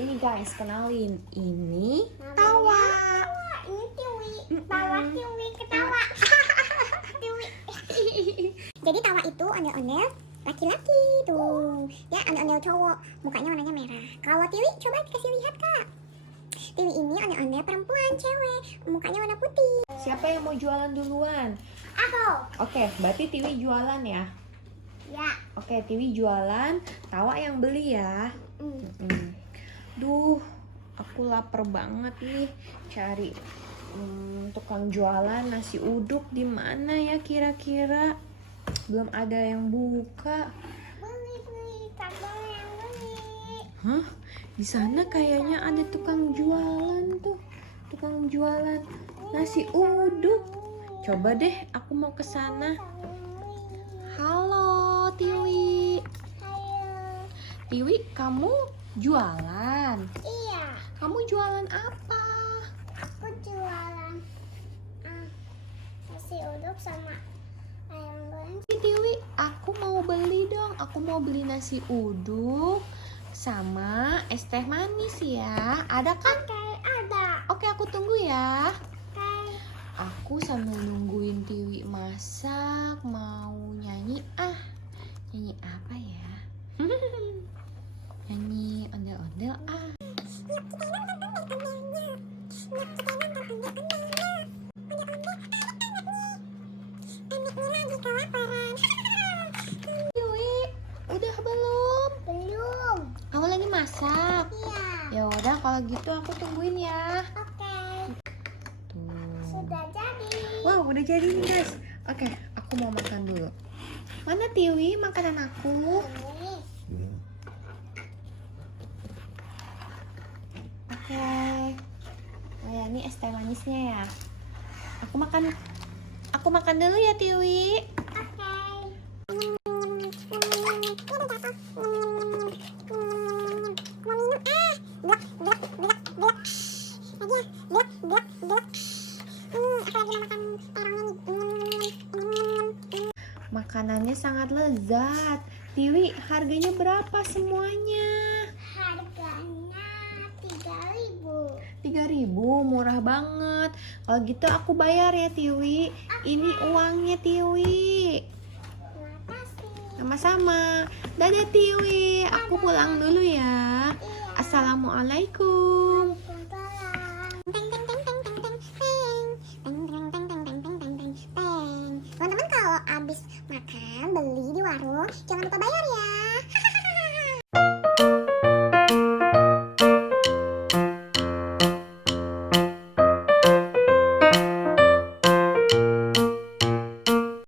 Ini guys, kenalin. Ini Tawa. Ini Tiwi. Tawa Tiwi ketawa. Tiwi. Jadi Tawa itu ondel-ondel laki-laki tuh. Ya, ondel-ondel cowok. Mukanya warnanya merah. Kalau Tiwi coba kasih lihat, Kak. Tiwi ini ondel-ondel perempuan, cewek. Mukanya warna putih. Siapa yang mau jualan duluan? Aku. Oke, berarti Tiwi jualan ya. Ya. Oke, Tiwi jualan, Tawa yang beli ya. Duh, aku lapar banget nih. Cari tukang jualan nasi uduk di mana ya kira-kira? Belum ada yang buka. Beli, kakak yang beli. Hah? Di sana kayaknya ada tukang jualan tuh. Tukang jualan nasi uduk. Coba deh, aku mau ke sana. Halo, Tiwi. Ayo. Tiwi, kamu jualan? Iya. Kamu jualan apa? Aku jualan nasi uduk sama ayam goreng. Tiwi, aku mau beli dong. Aku mau beli nasi uduk sama es teh manis ya. Ada kan? Oke, ada. Oke, aku tunggu ya. Oke. Aku sambil nungguin Tiwi masak, mau nyanyi. Nyanyi apa ya? Nyanyi ondel-ondel Tiwi, udah belum? Belum. Kamu lagi masak? Iya. Ya udah, kalau gitu aku tungguin ya. Oke. Tuh. Sudah jadi. Wow, udah jadi nih guys. Oke, aku mau makan dulu. Mana Tiwi makanan aku? Ini. Oke. Oh ya, ini es teh manisnya ya. Aku makan dulu ya Tiwi. Oke. Makanannya sangat lezat. Tiwi, harganya berapa semuanya? Harganya 3.000. 3.000, murah banget. Kalau gitu aku bayar ya Tiwi. Ini uangnya Tiwi. Makasih. Sama-sama. Dadah Tiwi, aku pulang dulu ya. Assalamualaikum. Teman-teman kalau habis makan beli di warung jangan lupa